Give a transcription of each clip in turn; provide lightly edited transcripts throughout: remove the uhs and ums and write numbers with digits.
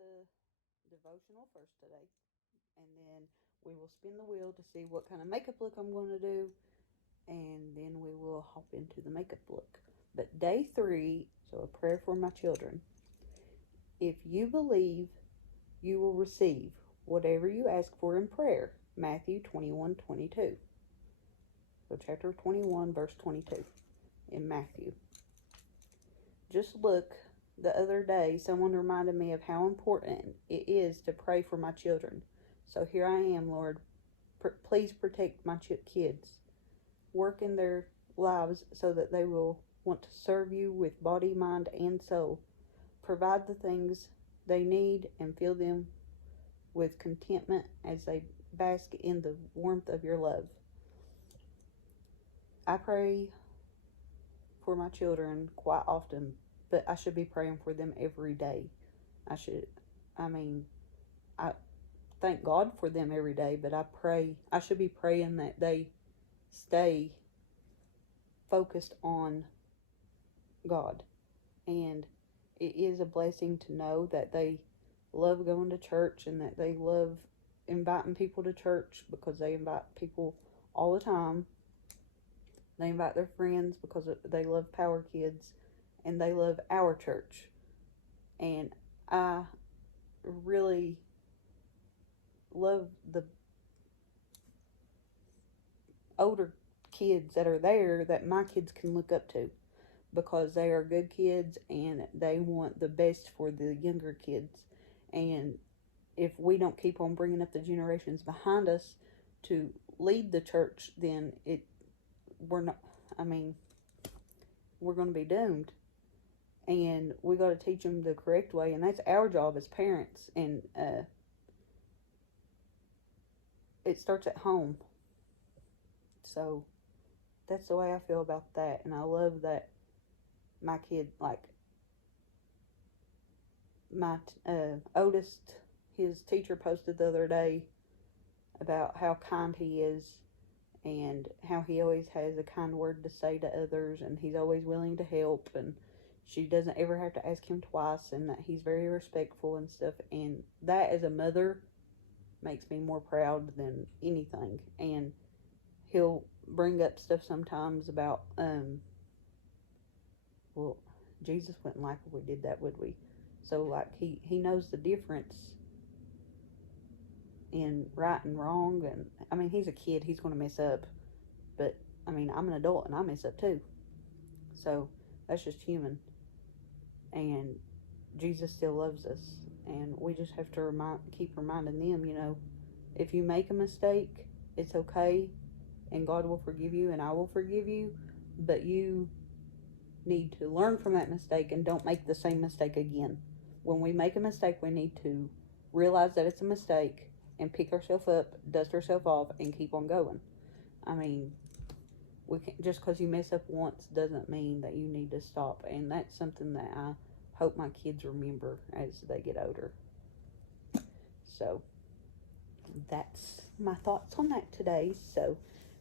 the devotional first today, and then we will spin the wheel to see what kind of makeup look I'm going to do, and then we will hop into the makeup look. But day 3, so a prayer for my children. If you believe, you will receive whatever you ask for in prayer. Matthew 21:22. So chapter 21, verse 22 in Matthew. Just look, the other day someone reminded me of how important it is to pray for my children. So here I am, Lord. Please protect my kids. Work in their lives so that they will want to serve you with body, mind, and soul. Provide the things they need and fill them with contentment as they bask in the warmth of your love. I pray for my children quite often, but I should be praying for them every day. I thank God for them every day, but I should be praying that they stay focused on God. And it is a blessing to know that they love going to church and that they love inviting people to church, because they invite people all the time. They invite their friends because they love Power Kids and they love our church. And I really love the older kids that are there that my kids can look up to, because they are good kids and they want the best for the younger kids. And if we don't keep on bringing up the generations behind us to lead the church, then we're going to be doomed. And we got to teach them the correct way, and that's our job as parents. And it starts at home. So that's the way I feel about that. And I love that my kid, like my oldest, his teacher posted the other day about how kind he is and how he always has a kind word to say to others, and he's always willing to help, and she doesn't ever have to ask him twice, and that he's very respectful and stuff. And that, as a mother, makes me more proud than anything. And he'll bring up stuff sometimes about well, Jesus wouldn't like if we did that, would we? So like he knows the difference in right and wrong. And he's a kid, he's going to mess up, but I'm an adult and I mess up too. So that's just human. And Jesus still loves us, and we just have to keep reminding them, if you make a mistake, it's okay, and God will forgive you and I will forgive you, but you need to learn from that mistake and don't make the same mistake again. When we make a mistake, we need to realize that it's a mistake and pick ourselves up, dust ourselves off, and keep on going. We can't, just because you mess up once doesn't mean that you need to stop. And that's something that I hope my kids remember as they get older. So that's my thoughts on that today. So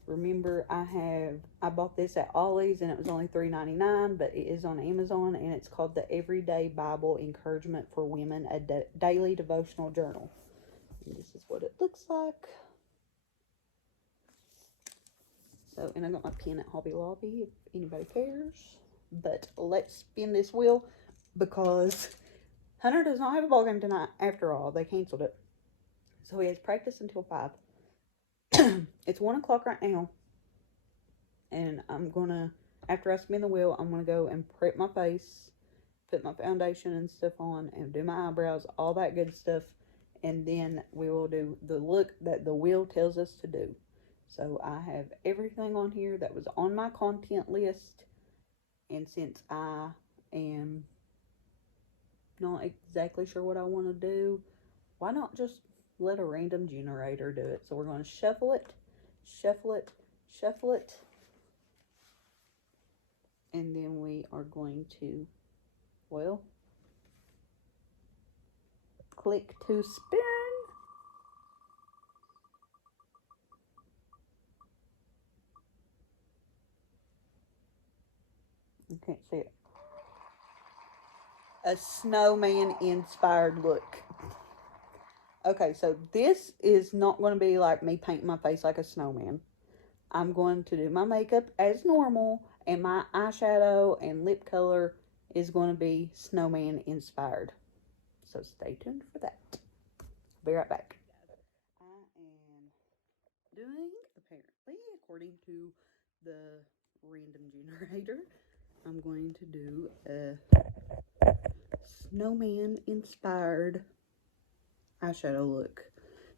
remember, I bought this at Ollie's and it was only $3.99, but it is on Amazon, and it's called the Everyday Bible Encouragement for Women, a daily devotional journal. And this is what it looks like. So, and I got my pen at Hobby Lobby if anybody cares. But let's spin this wheel, because Hunter does not have a ball game tonight after all. They canceled it. So he has practice until 5. It's 1 o'clock right now. And after I spin the wheel, I'm going to go and prep my face, put my foundation and stuff on, and do my eyebrows, all that good stuff. And then we will do the look that the wheel tells us to do. So I have everything on here that was on my content list. And since I am not exactly sure what I want to do, why not just let a random generator do it? So we're going to shuffle it, shuffle it, shuffle it. And then we are going to, click to spin. You can't see it. A snowman inspired look. Okay, so this is not going to be like me painting my face like a snowman. I'm going to do my makeup as normal, and my eyeshadow and lip color is going to be snowman inspired. So stay tuned for that. Be right back. I am doing, apparently, according to the random generator, I'm going to do a snowman inspired eyeshadow look.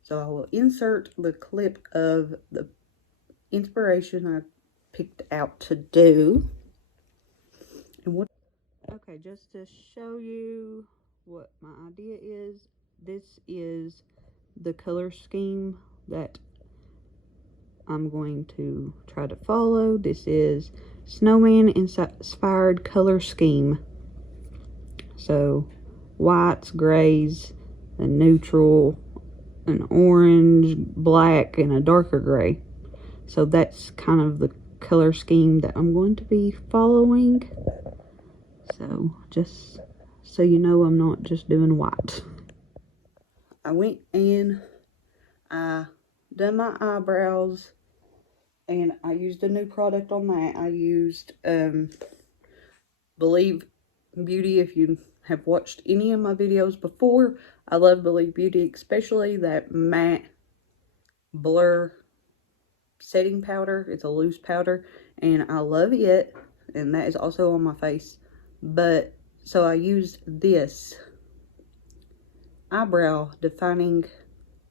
So I will insert the clip of the inspiration I picked out to do. And what? Okay, just to show you what my idea is, this is the color scheme that I'm going to try to follow. This is snowman inspired color scheme. So whites, grays, a neutral, an orange, black, and a darker gray. So that's kind of the color scheme that I'm going to be following. So just so you know, I'm not just doing white. I went in, I done my eyebrows, and I used a new product on that. I used Believe Beauty. If you have watched any of my videos before, I love Believe Beauty, especially that matte blur setting powder. It's a loose powder, and I love it, and that is also on my face. But so I used this eyebrow defining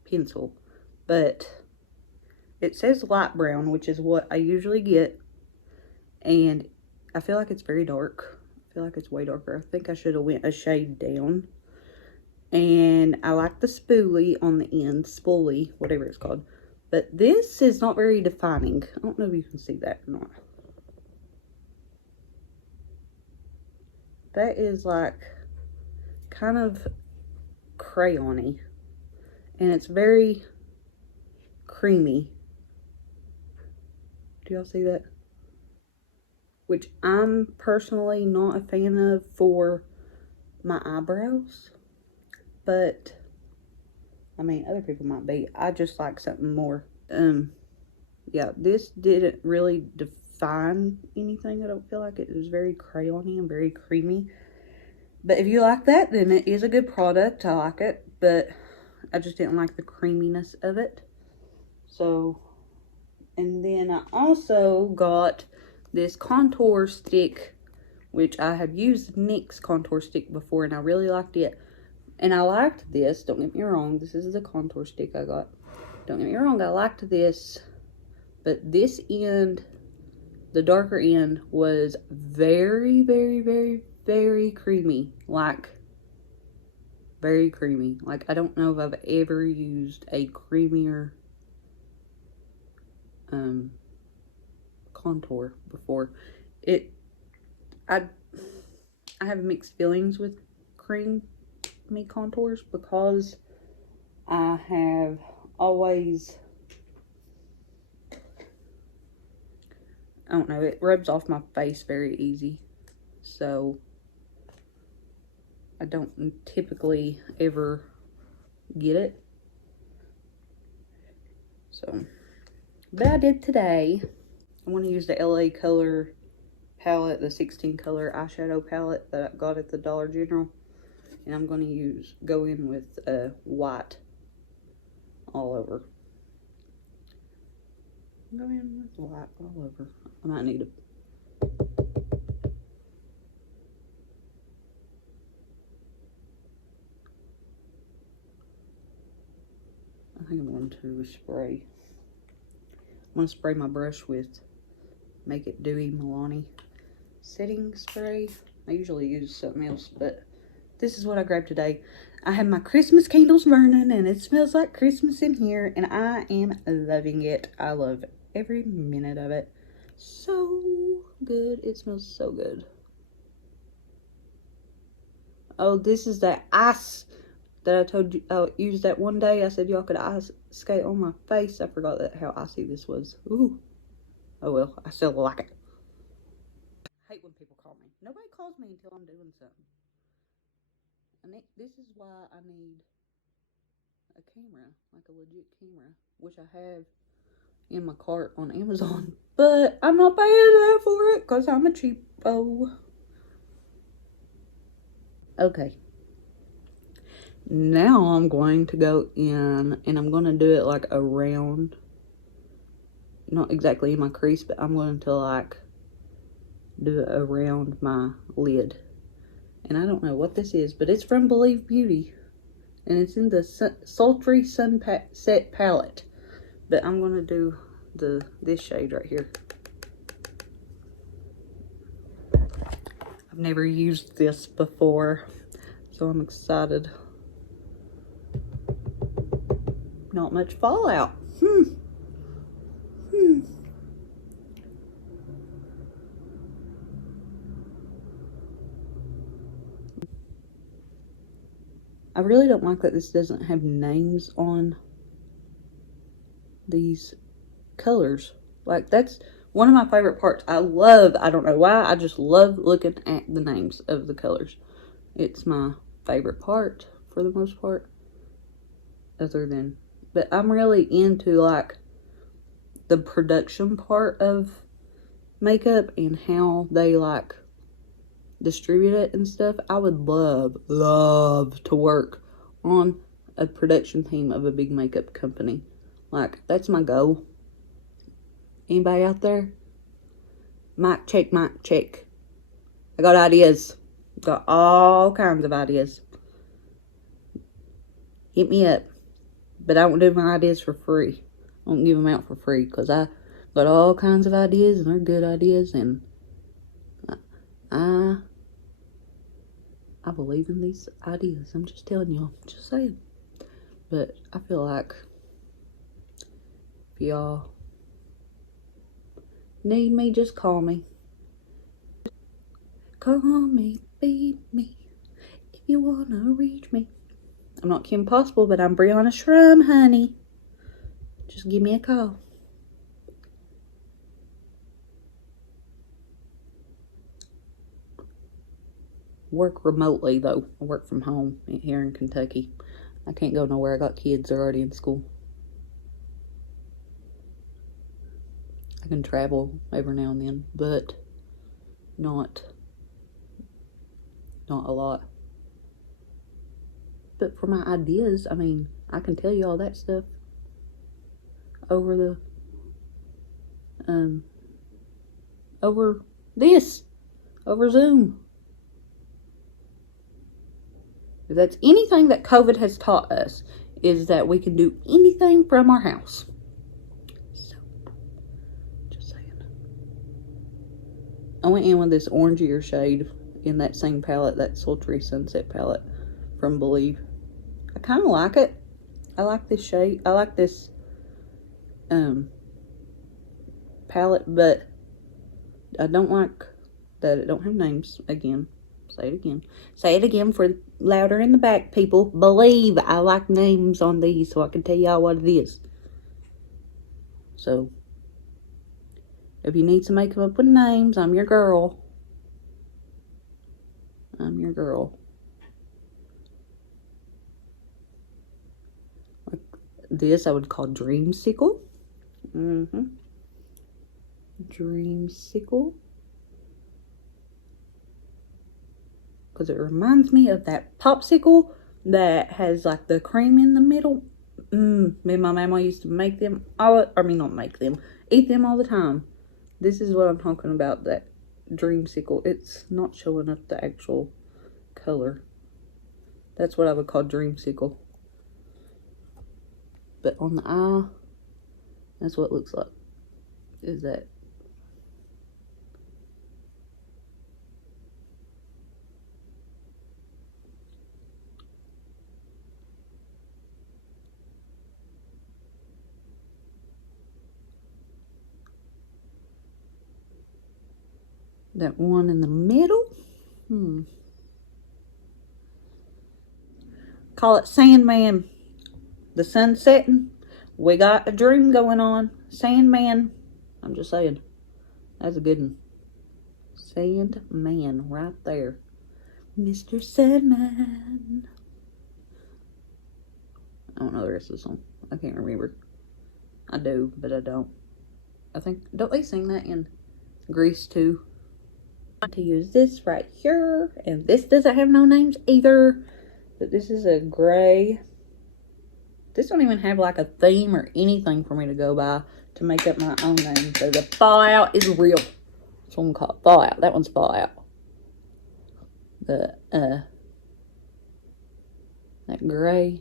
pencil, but it says light brown, which is what I usually get, and I feel like it's very dark. I feel like it's way darker. I think I should have went a shade down. And I like the spoolie on the end, spoolie, whatever it's called. But this is not very defining. I don't know if you can see that or not. That is like kind of crayon-y. And it's very creamy. Do y'all see that? Which I'm personally not a fan of for my eyebrows. But, I mean, other people might be. I just like something more. Yeah, this didn't really define anything. I don't feel like it was very crayon-y and very creamy. But if you like that, then it is a good product. I like it, but I just didn't like the creaminess of it. So, and then I also got this contour stick, which I have used NYX contour stick before, and I really liked it. And I liked this, don't get me wrong, this is the contour stick I got. Don't get me wrong, I liked this, but this end, the darker end, was very, very, very, very creamy. Like, very creamy. Like, I don't know if I've ever used a creamier contour before. I have mixed feelings with creamy contours because I have always, I don't know, it rubs off my face very easy. So I don't typically ever get it. So, but I did today. I want to use the LA Color palette, the 16 color eyeshadow palette that I got at the Dollar General. And I'm going to go in with white all over. Go in with white all over. I might need a... I think I'm going to spray. I'm going to spray my brush with Make It Dewy Milani setting spray. I usually use something else, but this is what I grabbed today. I have my Christmas candles burning, and it smells like Christmas in here, and I am loving it. I love every minute of it. So good. It smells so good. Oh, this is that ice that I told you I used that one day. I said y'all could ice skate on my face. I forgot how icy this was. Ooh. Oh well, I still like it. I hate when people call me. Nobody calls me until I'm doing something. And this is why I need a camera, like a legit camera, which I have in my cart on Amazon, but I'm not paying that for it because I'm a cheapo. Okay. Now I'm going to go in and I'm going to do it like around, not exactly in my crease, but I'm going to like do it around my lid. And I don't know what this is, but it's from Believe Beauty. And it's in the Sultry Sunset palette. But I'm going to do this shade right here. I've never used this before, so I'm excited. Not much fallout. I really don't like that this doesn't have names on these colors. Like, that's one of my favorite parts. I don't know why, I just love looking at the names of the colors. It's my favorite part for the most part. But I'm really into like the production part of makeup and how they like distribute it and stuff. I would love to work on a production team of a big makeup company. Like, that's my goal. Anybody out there? Mic check, mic check. I got ideas. Got all kinds of ideas. Hit me up. But I don't do my ideas for free. I don't give them out for free because I got all kinds of ideas and they're good ideas, and I believe in these ideas. I'm just telling y'all. Just saying. But I feel like if y'all need me, just call me. Call me, beat me, if you wanna reach me. I'm not Kim Possible, but I'm Brianna Shrum, honey. Just give me a call. Work remotely, though. I work from home here in Kentucky. I can't go nowhere. I got kids. They're already in school. I can travel every now and then, but not a lot. But for my ideas, I mean, I can tell you all that stuff over over Zoom. If that's anything that COVID has taught us, is that we can do anything from our house. So, just saying. I went in with this orangier shade in that same palette, that Sultry Sunset palette from Believe. I kind of like it. I like this shade. I like this palette, but I don't like that it don't have names. Again, say it again. Say it again for louder in the back, people. Believe I like names on these so I can tell y'all what it is. So, if you need some makeup with names, I'm your girl. I'm your girl. Like this, I would call Dreamsicle. Dreamsicle. Because it reminds me of that popsicle that has like the cream in the middle. Me and my mama used to make them. Not make them. Eat them all the time. This is what I'm talking about, that Dreamsicle. It's not showing up the actual color. That's what I would call Dreamsicle. But on the eye, that's what it looks like. Is that. That one in the middle. Call it Sandman. The sun's setting. We got a dream going on. Sandman. I'm just saying. That's a good one. Sandman right there. Mr. Sandman. I don't know the rest of the song. I can't remember. I do, but I don't. I think, don't they sing that in Grease too? To use this right here, and this doesn't have no names either, but this is a gray. This don't even have like a theme or anything for me to go by to make up my own name. So the Fallout is real. That's what I'm called, Fallout. That one's Fallout. The that gray.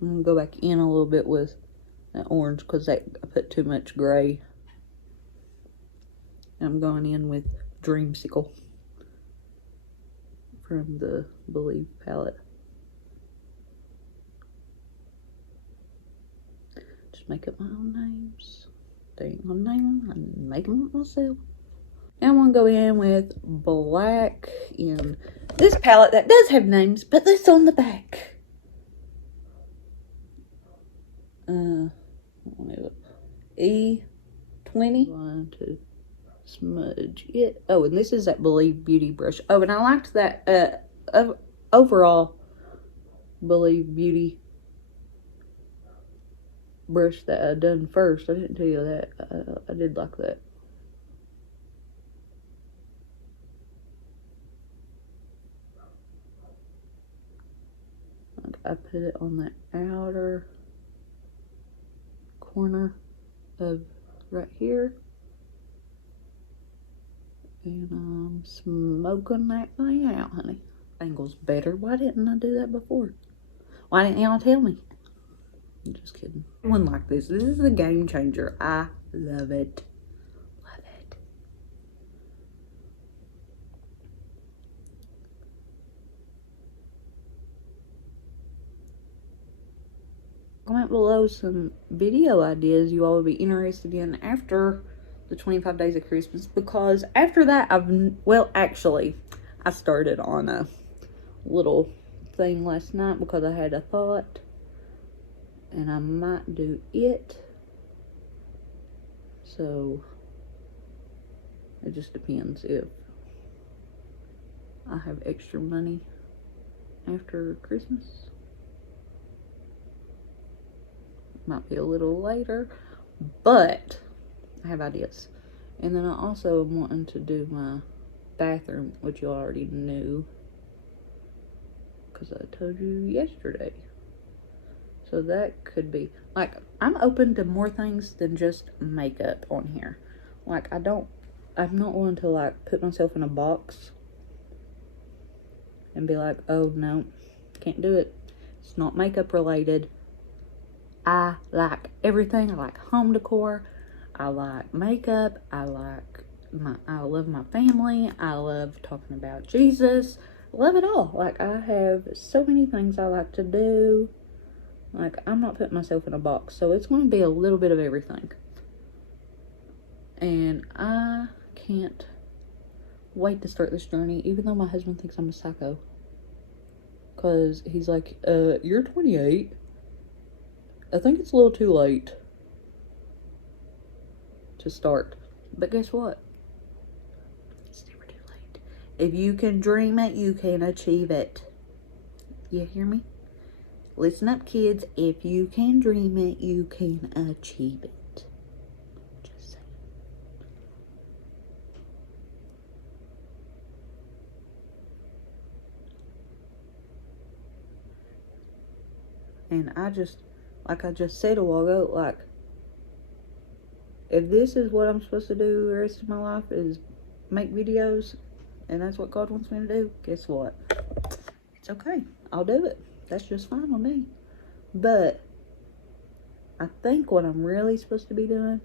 I'm gonna go back in a little bit with that orange because I put too much gray. I'm going in with Dreamsicle from the Believe palette. Just make up my own names. They ain't gonna name them. I'm making them up myself. Now I'm gonna go in with black in this palette that does have names, but that's on the back. What is it? E20. Going to smudge it. Oh, and this is that Believe Beauty brush. Oh, and I liked that overall Believe Beauty brush that I done first. I didn't tell you that. I did like that. I put it on the outer corner of right here. And I'm smoking that thing out, honey. Angle's better. Why didn't I do that before? Why didn't y'all tell me? I'm just kidding. One like this. This is a game changer. I love it. Love it. Comment below some video ideas you all would be interested in after the 25 days of Christmas, because after that actually I started on a little thing last night because I had a thought and I might do it, so it just depends if I have extra money after Christmas. Might be a little later, but I have ideas. And then I also am wanting to do my bathroom, which you already knew because I told you yesterday. So that could be, like, I'm open to more things than just makeup on here. Like, I'm not willing to, like, put myself in a box and be like, oh, no, can't do it. It's not makeup related. I like everything. I like home decor. I like makeup. I love my family. I love talking about Jesus. Love it all. Like, I have so many things I like to do. Like, I'm not putting myself in a box. So it's going to be a little bit of everything. And I can't wait to start this journey, even though my husband thinks I'm a psycho. Because he's like, you're 28. I think it's a little too late to start. But guess what? It's never too late. If you can dream it, you can achieve it. You hear me? Listen up, kids. If you can dream it, you can achieve it. Just saying. And like I just said a while ago, like, if this is what I'm supposed to do the rest of my life, is make videos, and that's what God wants me to do, guess what? It's okay. I'll do it. That's just fine with me. But I think what I'm really supposed to be doing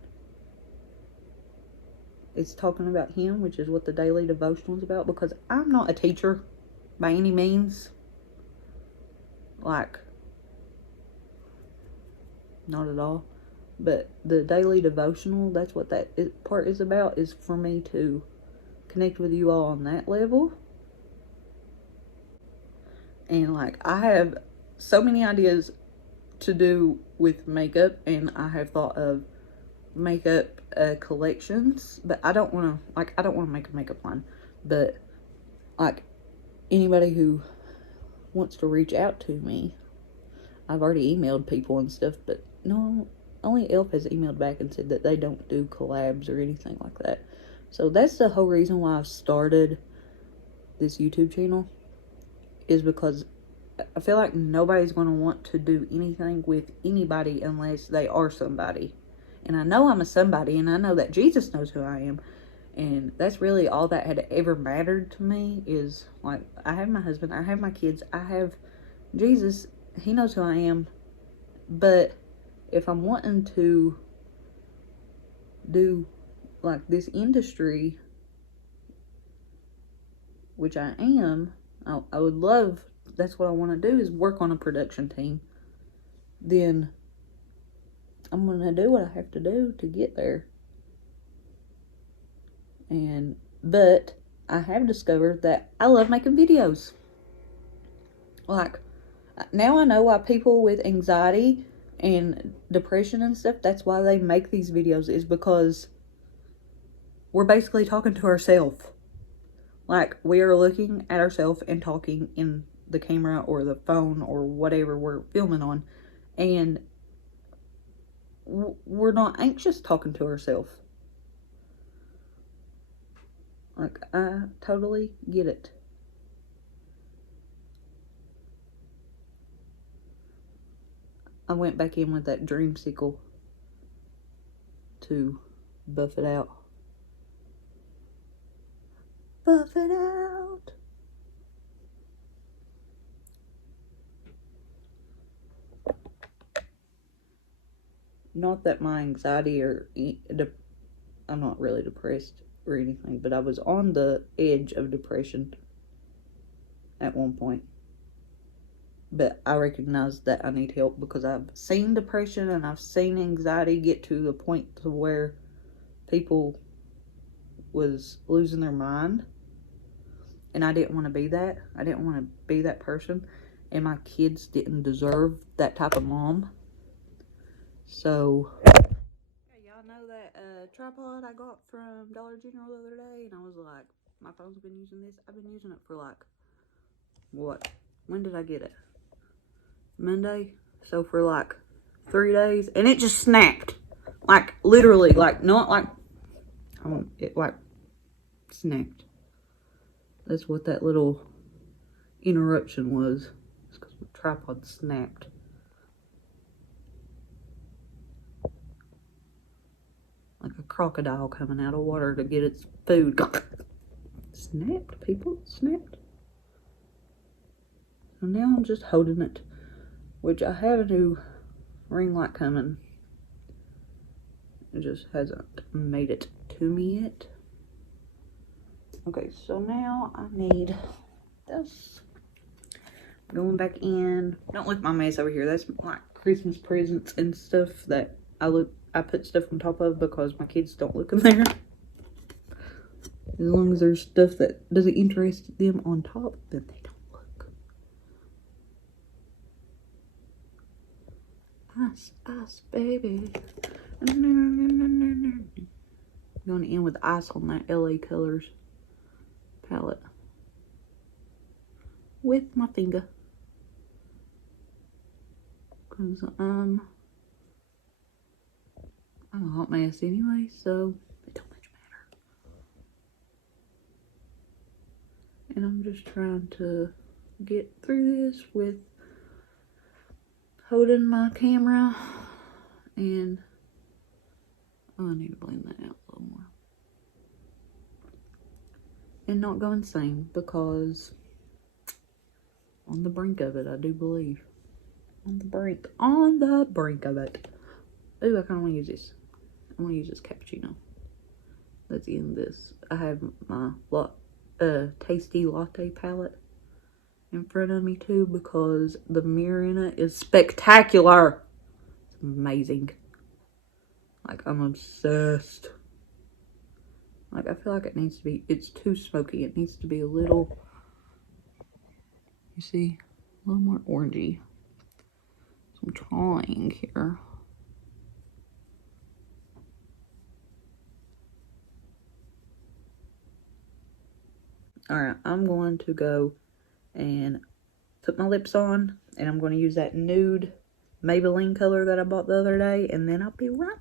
is talking about Him, which is what the daily devotional is about, because I'm not a teacher by any means. Like, not at all. But the daily devotional, that's what that part is about, is for me to connect with you all on that level. And, like, I have so many ideas to do with makeup, and I have thought of makeup collections, but I don't want to, like, I don't want to make a makeup line, but like anybody who wants to reach out to me, I've already emailed people and stuff, but no, only Elf has emailed back and said that they don't do collabs or anything like that. So that's the whole reason why I've started this YouTube channel, is because I feel like nobody's going to want to do anything with anybody unless they are somebody. And I know I'm a somebody, and I know that Jesus knows who I am. And that's really all that had ever mattered to me, is like, I have my husband, I have my kids, I have Jesus, he knows who I am. But if I'm wanting to do like this industry, which I am, I would love, that's what I want to do, is work on a production team. Then I'm going to do what I have to do to get there. But I have discovered that I love making videos. Like, now I know why people with anxiety and depression and stuff, that's why they make these videos, is because we're basically talking to ourselves. Like, we are looking at ourselves and talking in the camera or the phone or whatever we're filming on. And we're not anxious talking to ourselves. Like, I totally get it. I went back in with that dreamsicle to buff it out. Buff it out. Not that my anxiety or I'm not really depressed or anything, but I was on the edge of depression at one point. But I recognized that I need help, because I've seen depression and I've seen anxiety get to the point to where people was losing their mind. And I didn't want to be that. I didn't want to be that person. And my kids didn't deserve that type of mom. So, hey, y'all know that tripod I got from Dollar General the other day? And I was like, my phone's been using this. I've been using it for like, what? When did I get it? Monday. So for like 3 days. And it just snapped. Like, literally. Like, not like, it like snapped. That's what that little interruption was. It's because the tripod snapped. Like a crocodile coming out of water to get its food. Snapped, people. Snapped. So now I'm just holding it. Which I have a new ring light coming. It just hasn't made it to me yet. Okay, so now I need this. Going back in. Don't look at my mess over here. That's like Christmas presents and stuff that I put stuff on top of because my kids don't look in there. As long as there's stuff that doesn't interest them on top, then they don't look. Ice, baby. Going in with ice on that LA Colors palette. With my finger. Because I'm a hot mess anyway, so it don't much matter. And I'm just trying to get through this with holding my camera, and I need to blend that out a little more. And not go insane, because on the brink of it, I do believe. On the brink of it. Ooh, I kind of want to use this. I'm going to use this cappuccino. Let's end this. I have my tasty latte palette in front of me too, because the mirror in it is spectacular. It's amazing. Like, I'm obsessed. Like, I feel like it needs to be, it's too smoky. It needs to be a little, you see, a little more orangey. So I'm trying here. Alright, I'm going to go and put my lips on, and I'm going to use that nude Maybelline color that I bought the other day, and then I'll be right